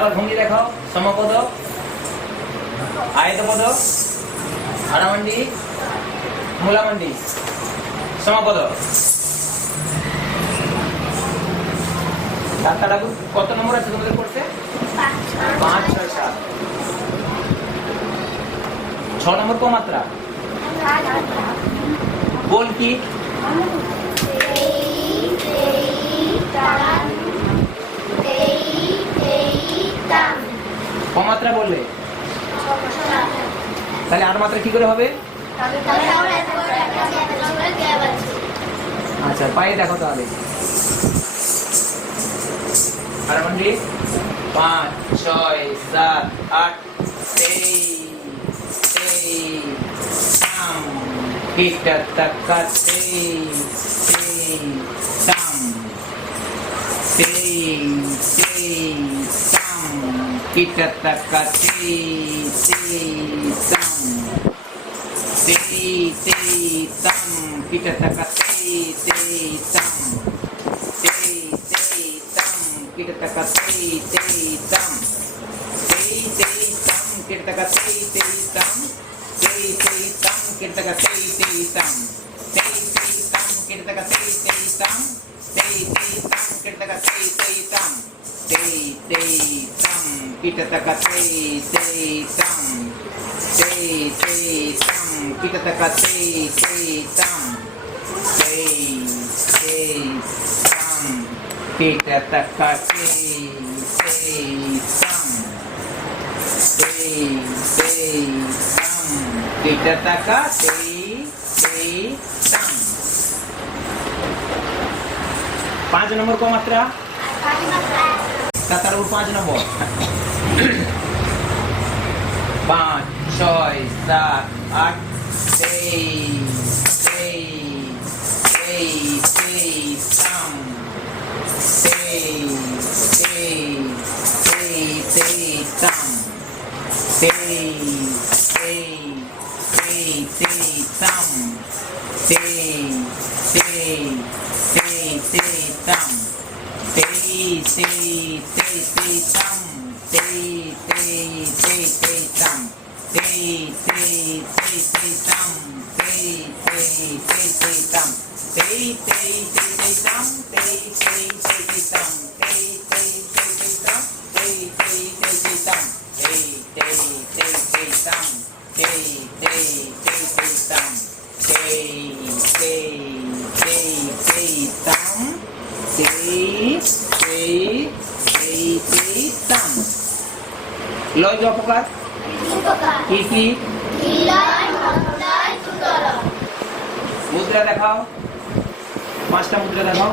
আবার ভঙ্গি দেখাও। সমপদ, আয়তপদ, আড়ামান্ডি, মূলামান্ডি, সমপদ। ডাক্তার ঠাকুর কত নম্বর আছে তোমাদের কোর্সে? 5, 6, 7। 6 নম্বর কোন মাত্রা? বল কি? কমাত্রা বললে, তাহলে আর মাত্রা কি করে হবে? আচ্ছা পায়ে দেখো তাহলে। আড়ামান্ডি 5, 6, 7, 8, 23, tam, kita taka tam, tam, kita taka tam, tam, kita taka tam. Kita taka tam, tam, kita taka tam, kita taka tam, kita taka tam, kita taka tam, kita taka tam, kita taka tam, kita taka kita taka tam. 5 নম্বর কোন মাত্রা? তার উপর 5 নম্বর। 5, 6, 7, 8, 23, tam, tam, লয় জ প্রকার কি কি? মুদ্রা দেখাও, 5টা মুদ্রা দেখাও।